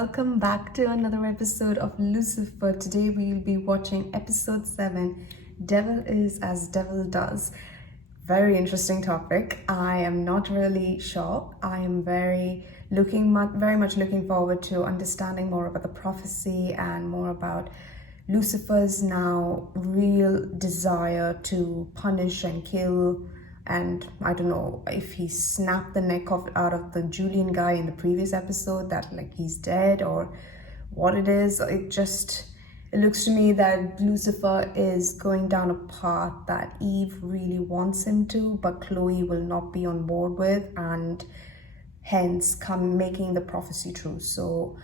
welcome back to another episode of Lucifer. Today we'll be watching episode 7, Devil Is As Devil Does. Very interesting topic. I am not really sure. I am very much looking forward to understanding more about the prophecy and more about Lucifer's now real desire to punish and kill. And I don't know if he snapped the neck out of the Julian guy in the previous episode, that like he's dead, or what it is. It looks to me that Lucifer is going down a path that Eve really wants him to, but Chloe will not be on board with, and hence making the prophecy true. So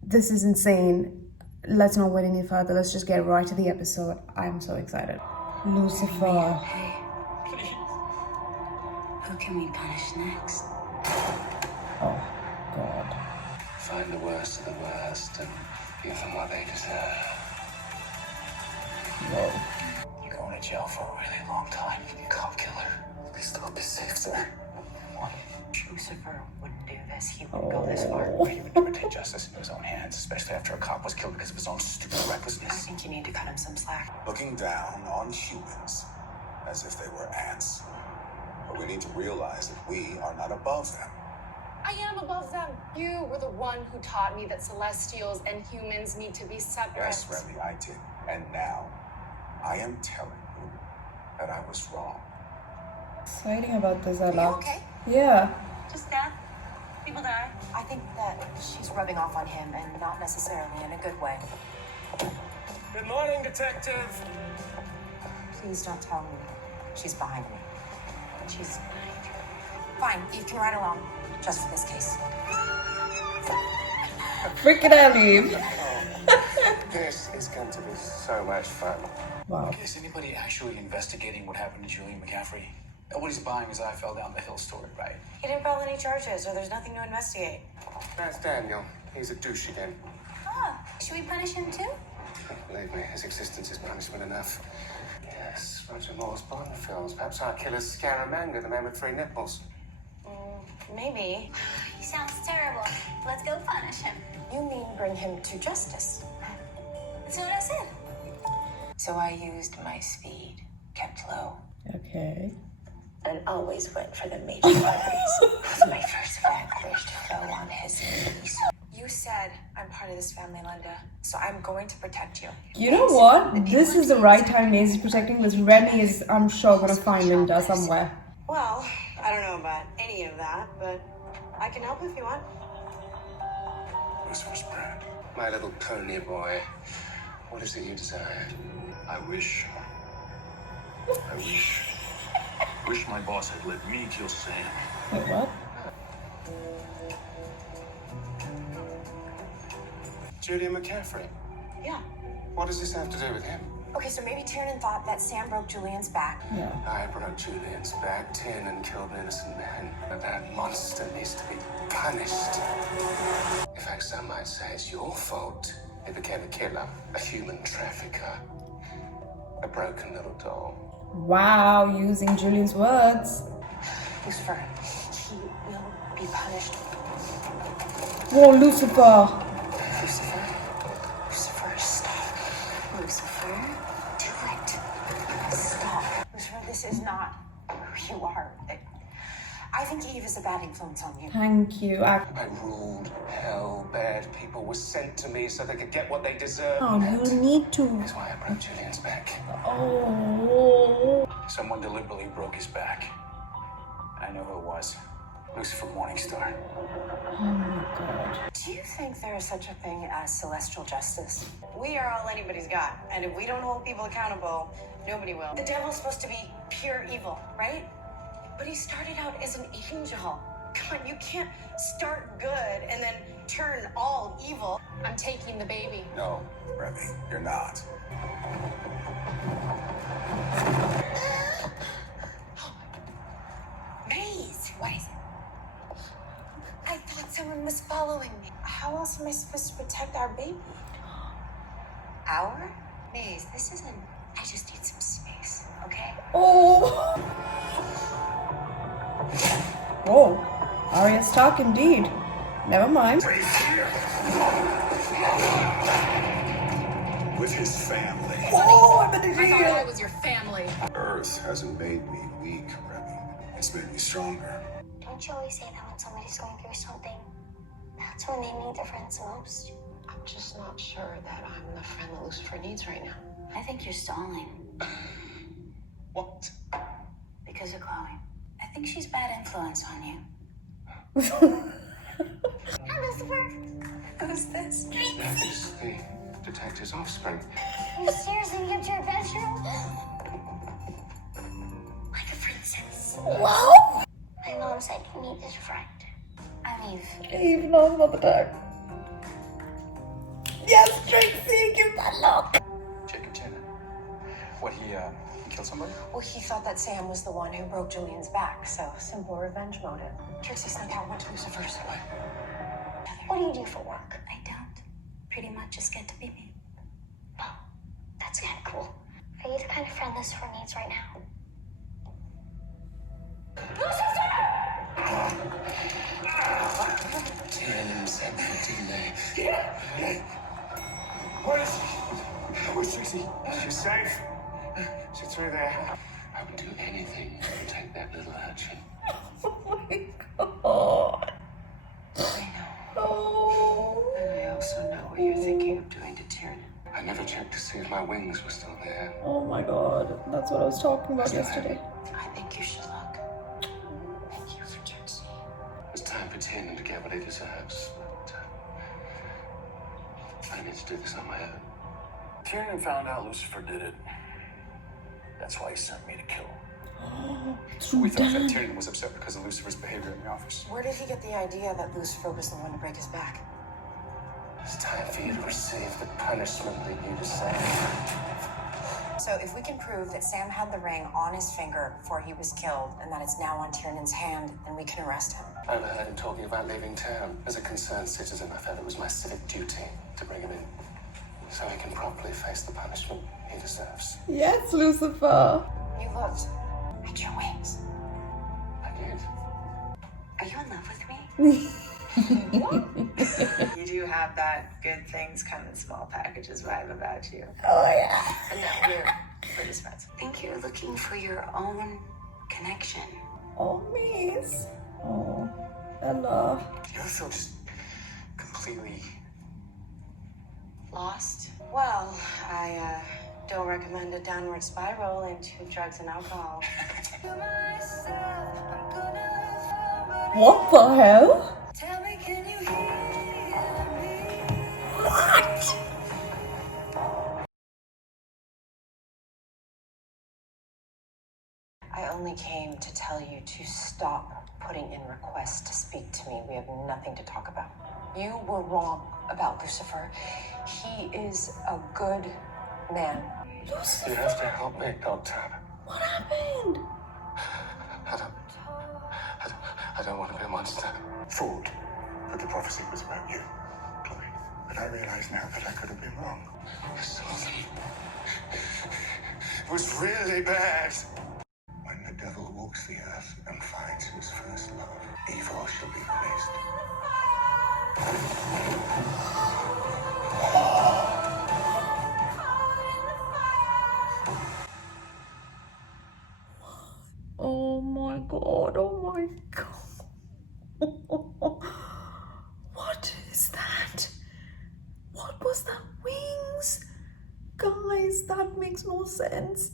this is insane. Let's not wait any further. Let's just get right to the episode. I'm so excited. Lucifer. Who can we punish next? Oh, God. Find the worst of the worst and give them what they deserve. Whoa. You're going to jail for a really long time, you cop killer. Please don't be safe, sir. Lucifer wouldn't do this. He wouldn't go this far. He would never take justice into his own hands, especially after a cop was killed because of his own stupid I recklessness. think you need to cut him some slack. Looking down on humans as if they were ants. But we need to realize that we are not above them. I am above them. You were the one who taught me that celestials and humans need to be separate. Yes, Remy, I did. And now, I am telling you that I was wrong. Exciting about this a Are you lot. okay? Yeah. Just that? People die? I think that she's rubbing off on him, and not necessarily in a good way. Good morning, detective. Please don't tell me she's behind me. She's fine. You can ride along, just for this case. Freaking out, Eve. This is going to be so much fun. Wow. Is anybody actually investigating what happened to Julian McCaffrey? Nobody's buying his I fell down the hill story, right? He didn't file any charges, or there's nothing to investigate. That's Daniel. He's a douche again. Ah, should we punish him too? Believe me, his existence is punishment enough. Yes, Roger Moore's Bond films. Perhaps our killer's Scaramanga, the man with 3 nipples. Maybe. He sounds terrible. Let's go punish him. You mean bring him to justice? That's what I said. So I used my speed, kept low, Okay. and always went for the major arteries. My first vanquish fell on his knees. You said I'm part of this family, Linda, so I'm going to protect you. You know what? This is the right time Maze is protecting this. Remy is, I'm sure, gonna find Linda somewhere. Well, I don't know about any of that, but I can help if you want. Lucifer's brand. My little pony boy. What is it you desire? I wish my boss had let me kill Sam. Wait, what? Julian McCaffrey. Yeah. What does this have to do with him? Okay, so maybe Tiernan thought that Sam broke Julian's back. Yeah. I broke Julian's back, and killed an innocent man. But that monster needs to be punished. In fact, some might say it's your fault. He became a killer, a human trafficker, a broken little doll. Wow, using Julian's words. Lucifer, he will be punished. Whoa, Lucifer. Lucifer, stop. Lucifer, do it. Stop. Lucifer, this is not who you are. I think Eve is a bad influence on you. Thank you. I ruled hell. Bad people were sent to me so they could get what they deserved. Oh, you need to. That's why I broke Julian's back. Oh. Someone deliberately broke his back. I know who it was. Lucifer Morningstar. Oh my God. Do you think there is such a thing as celestial justice? We are all anybody's got, and if we don't hold people accountable, nobody will. The devil's supposed to be pure evil, right? But he started out as an angel. Come on, you can't start good and then turn all evil. I'm taking the baby. No, Remy, you're not. Maze, what is it? I thought someone was following me. How else am I supposed to protect our baby? Our? Maze, this isn't... I just need some space, okay? Oh. Whoa. Arya Stark indeed. Never mind. With his family. Oh, but I thought I was your family. Earth hasn't made me weak, Remy. It's made me stronger. Don't you always say that when somebody's going through something? That's when they need their friends most. I'm just not sure that I'm the friend that Lucifer needs right now. I think you're stalling. What? Because of Chloe. I think she's bad influence on you. Hi, Lucifer. Who's this? That is the detective's offspring. Are you seriously get to your bedroom? Like a princess. Wow. My mom said you need this friend. I'm Eve. Eve knows about the tag. Yes, Trixie, give that look. Jacob Taylor. What, he killed somebody? Well, he thought that Sam was the one who broke Julian's back, so simple revenge motive. Trixie snuck out, went to Lucifer's. What do you do for work? I don't. Pretty much just get to be me. Oh, that's kind of cool. Are you the kind of friend Lucifer needs right now? Where's Trixie? She's safe. She's through there. I would do anything to take that little urchin. Oh my god. I know. Oh. And I also know what you're thinking of doing to Tiernan. I never checked to see if my wings were still there. Oh my god. That's what I was talking about yesterday. I think you should look. Thank you for Trixie. It's time for Tiernan to get what he deserves. But, I need to do this on my own. Tiernan found out Lucifer did it. That's why he sent me to kill him. We thought that Tiernan was upset because of Lucifer's behavior in the office. Where did he get the idea that Lucifer was the one to break his back? It's time for you to receive the punishment that you deserve. So if we can prove that Sam had the ring on his finger before he was killed and that it's now on Tiernan's hand, then we can arrest him. I overheard him talking about leaving town. As a concerned citizen, I felt it was my civic duty to bring him in so he can properly face the punishment he deserves. Yes, Lucifer. You looked at your wings. I did. Are you in love with me? You do have that good things come in small packages vibe about you. Oh yeah. And that we're just friends. I think you're looking for your own connection. Oh, miss. Oh, Ella. You ever feel just completely... Lost? Well, I don't recommend a downward spiral into drugs and alcohol. What the hell? Tell me, can you hear me? What? I only came to tell you to stop putting in requests to speak to me. We have nothing to talk about. You were wrong about Lucifer. He is a good man. You have to help me, Doctor. What happened? I don't want to be a monster. Thought that the prophecy was about you, Chloe. But I realize now that I could have been wrong. I saw them. It was really bad. When the devil walks the earth and finds his first love, evil shall be punished. Oh my god, oh my god. What is that? What was that? Wings? Guys, that makes more sense.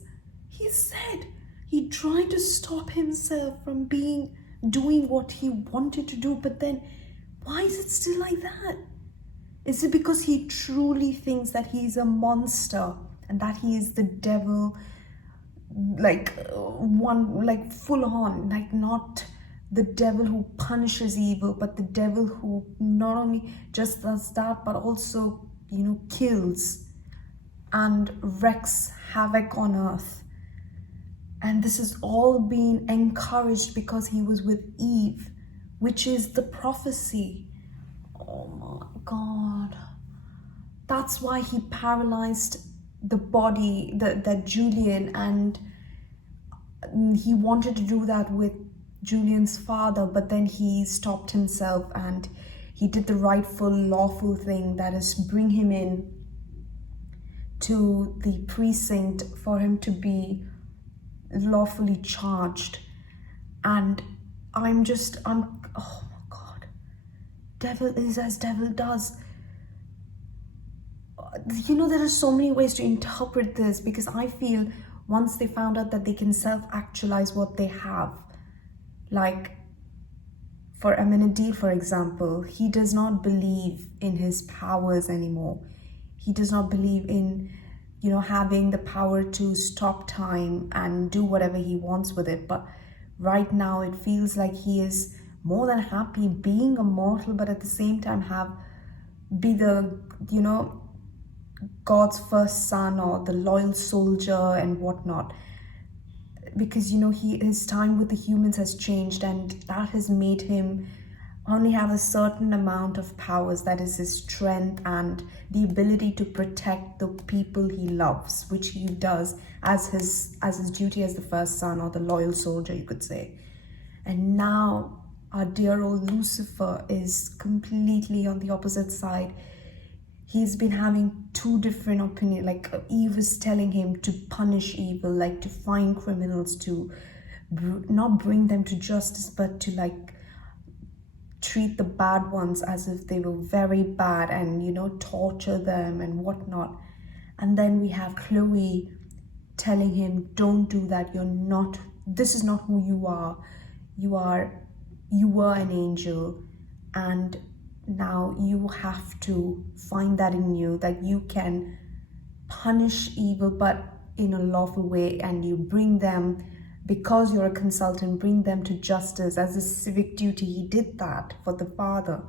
He said he tried to stop himself from doing what he wanted to do, but then why is it still like that? Is it because he truly thinks that he's a monster and that he is the devil, like full on, like not the devil who punishes evil, but the devil who not only just does that, but also, kills and wreaks havoc on earth? And this is all being encouraged because he was with Eve, which is the prophecy. Oh my God. That's why he paralyzed the body, that Julian, and he wanted to do that with Julian's father, but then he stopped himself and he did the rightful, lawful thing, that is bring him in to the precinct for him to be lawfully charged. And I'm oh my God, devil is as devil does. You know, there are so many ways to interpret this, because I feel once they found out that they can self-actualize what they have, like for Amenadiel, for example, he does not believe in his powers anymore. He does not believe in, you know, having the power to stop time and do whatever he wants with it. But right now it feels like he is more than happy being a mortal, but at the same time be the, you know, God's first son or the loyal soldier and whatnot. Because, you know, his time with the humans has changed, and that has made him only have a certain amount of powers, that is his strength and the ability to protect the people he loves, which he does as his duty as the first son or the loyal soldier, you could say. And now our dear old Lucifer is completely on the opposite side. He's been having two different opinions. Like Eve is telling him to punish evil, like to find criminals, to not bring them to justice, but to like treat the bad ones as if they were very bad and, you know, torture them and whatnot. And then we have Chloe telling him, don't do that, this is not who you are. You were an angel, and now you have to find that in you, that you can punish evil but in a lawful way, and you bring them, because you're a consultant, bring them to justice as a civic duty. He did that for the father.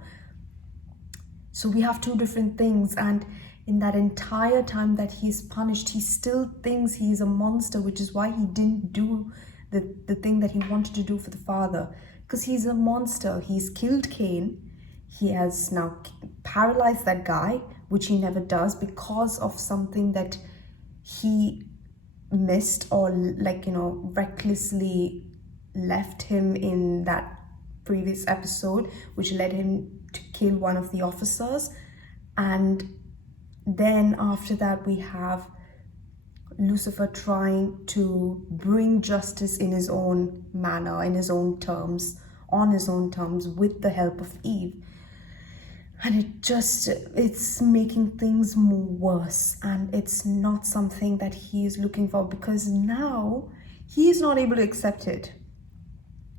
So we have two different things, and in that entire time that he's punished, he still thinks he's a monster, which is why he didn't do the thing that he wanted to do for the father, because he's a monster. He's killed Cain. He has now paralyzed that guy, which he never does, because of something that he missed, or like, you know, recklessly left him in that previous episode, which led him to kill one of the officers. And then after that we have Lucifer trying to bring justice in his own manner, in his own terms, on his own terms, with the help of Eve. And it's making things more worse, and it's not something that he is looking for, because now he is not able to accept it.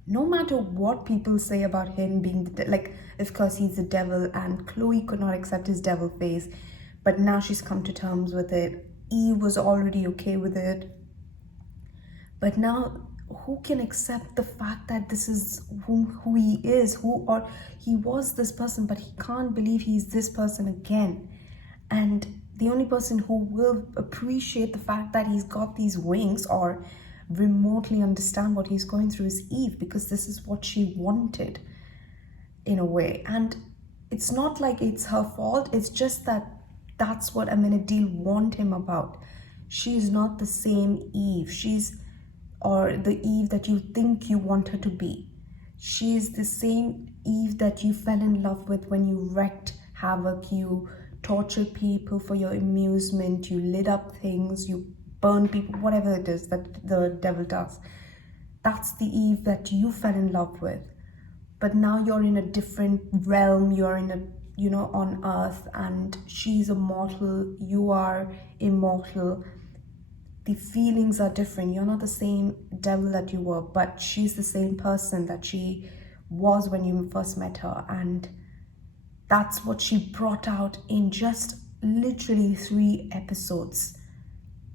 No matter what people say about him being of course he's the devil, and Chloe could not accept his devil face, but now she's come to terms with it. Eve was already okay with it, but now who can accept the fact that this is who he is, he was this person, but he can't believe he's this person again. And the only person who will appreciate the fact that he's got these wings or remotely understand what he's going through is Eve, because this is what she wanted in a way. And it's not like it's her fault, it's just that that's what Amenadiel warned him about. She's not the same Eve, or the Eve that you think you want her to be. She's the same Eve that you fell in love with when you wreaked havoc, you tortured people for your amusement, you lit up things, you burned people, whatever it is that the devil does. That's the Eve that you fell in love with. But now you're in a different realm, you're in a, you know, on earth, and she's a mortal, you are immortal. The feelings are different. You're not the same devil that you were, but she's the same person that she was when you first met her. And that's what she brought out in just literally 3 episodes.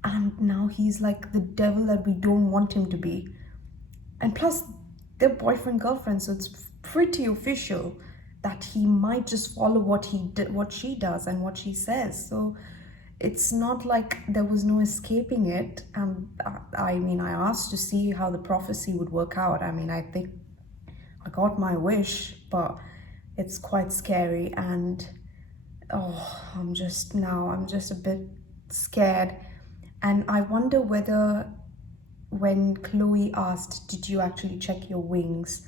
And now he's like the devil that we don't want him to be. And plus, they're boyfriend girlfriend, so it's pretty official that he might just follow what she does and what she says. So it's not like there was no escaping it. I mean, I asked to see how the prophecy would work out. I mean, I think I got my wish, but it's quite scary. And I'm just a bit scared. And I wonder whether when Chloe asked, did you actually check your wings?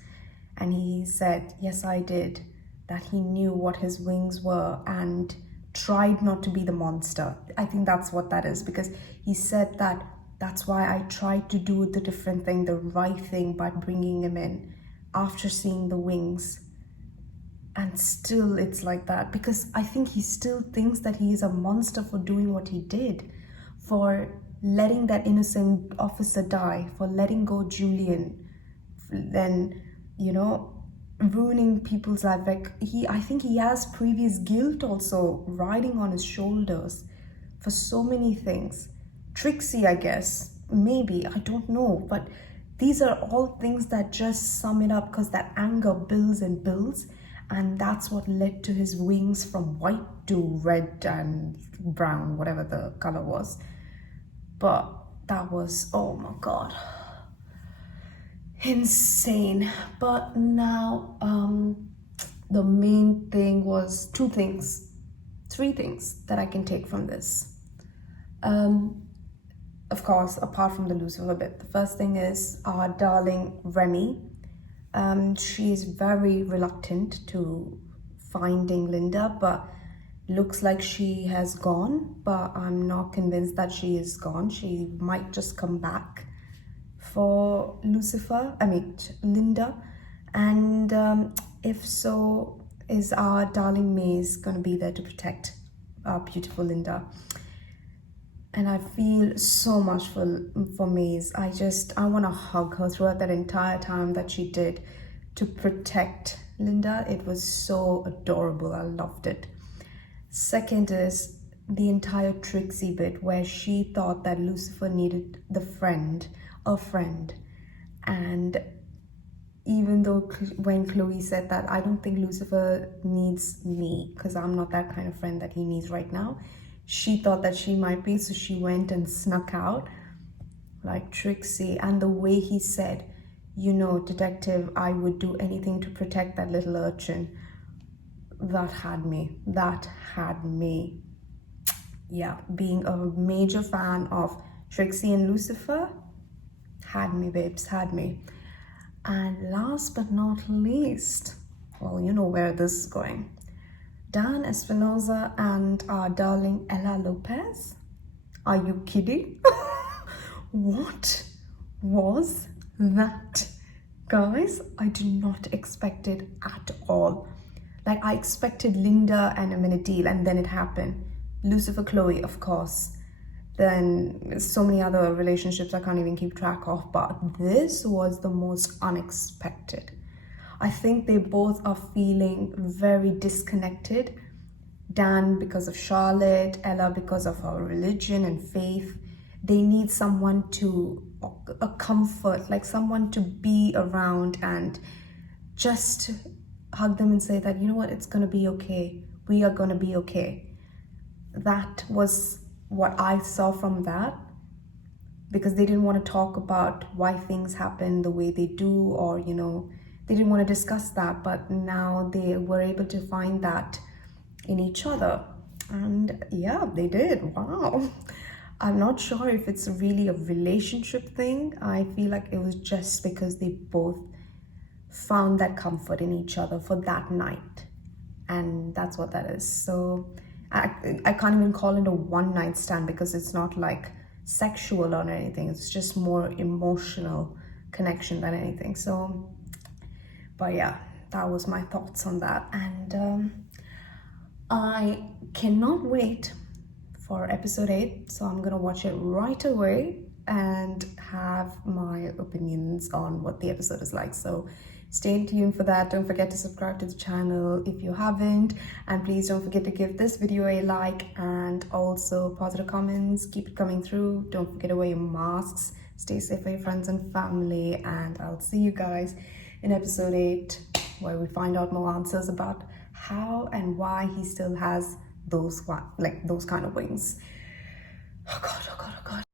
And he said, yes, I did. that he knew what his wings were and tried not to be the monster. I think that's what that is, because he said that that's why I tried to do the different thing, the right thing, by bringing him in after seeing the wings. And still it's like that, because I think he still thinks that he is a monster for doing what he did, for letting that innocent officer die, for letting go Julian, then, you know, ruining people's life. Like, I think he has previous guilt also riding on his shoulders for so many things. Trixie, I guess, maybe, I don't know, but these are all things that just sum it up, because that anger builds and builds, and that's what led to his wings from white to red and brown, whatever the color was. But that was, oh my god, insane. But now the main thing was three things that I can take from this. Of course, apart from the Lucifer bit, the first thing is our darling Remy. She's very reluctant to finding Linda, but looks like she has gone, but I'm not convinced that she is gone. She might just come back for Linda. And if so, is our darling Maze gonna be there to protect our beautiful Linda? And I feel so much for Maze. I want to hug her throughout that entire time that she did to protect Linda. It was so adorable. I loved it. Second is the entire Trixie bit, where she thought that Lucifer needed a friend. And even though when Chloe said that, I don't think Lucifer needs me, because I'm not that kind of friend that he needs right now, she thought that she might be, so she went and snuck out like Trixie. And the way he said, you know, detective, I would do anything to protect that little urchin, that had me. Yeah, being a major fan of Trixie and Lucifer, had me, babes, had me. And last but not least, well, you know where this is going, Dan Espinosa and our darling Ella Lopez. Are you kidding? What was that? Guys, I did not expect it at all. Like, I expected Linda and Amenadiel, and then it happened. Lucifer, Chloe, of course. Then so many other relationships I can't even keep track of, but this was the most unexpected. I think they both are feeling very disconnected. Dan because of Charlotte, Ella because of her religion and faith. They need someone a comfort, like someone to be around and just hug them and say that, you know what, it's gonna be okay. We are gonna be okay. That was what I saw from that, because they didn't want to talk about why things happen the way they do, or, you know, they didn't want to discuss that, but now they were able to find that in each other. And yeah, they did. Wow. I'm not sure if it's really a relationship thing. I feel like it was just because they both found that comfort in each other for that night. And that's what that is. So I can't even call it a one-night stand, because it's not like sexual or anything. It's just more emotional connection than anything. So, but yeah, that was my thoughts on that. And I cannot wait for episode 8. So I'm gonna watch it right away and have my opinions on what the episode is like. So stay tuned for that. Don't forget to subscribe to the channel if you haven't, and please don't forget to give this video a like, and also positive comments, keep it coming through. Don't forget to wear your masks, stay safe for your friends and family, and I'll see you guys in episode 8, where we find out more answers about how and why he still has those kind of wings. Oh god, oh god, oh god.